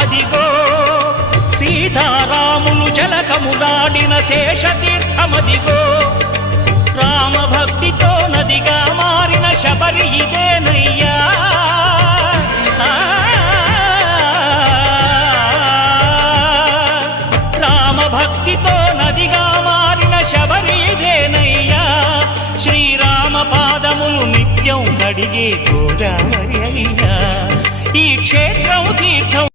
అదిగో సీతారాములు జలకములాడిన శేషతీర్థమదిగో. రామ భక్తితో నదిగా మారిన శబరి ఇదేనయ్యా. ఆ, రామ భక్తితో నదిగా మారిన శబరి ఇదేనయ్యా. శ్రీరామ పాదములు నిత్యం కడిగే గోదావరి అయ్యా. ఈ క్షేత్రం తీర్థం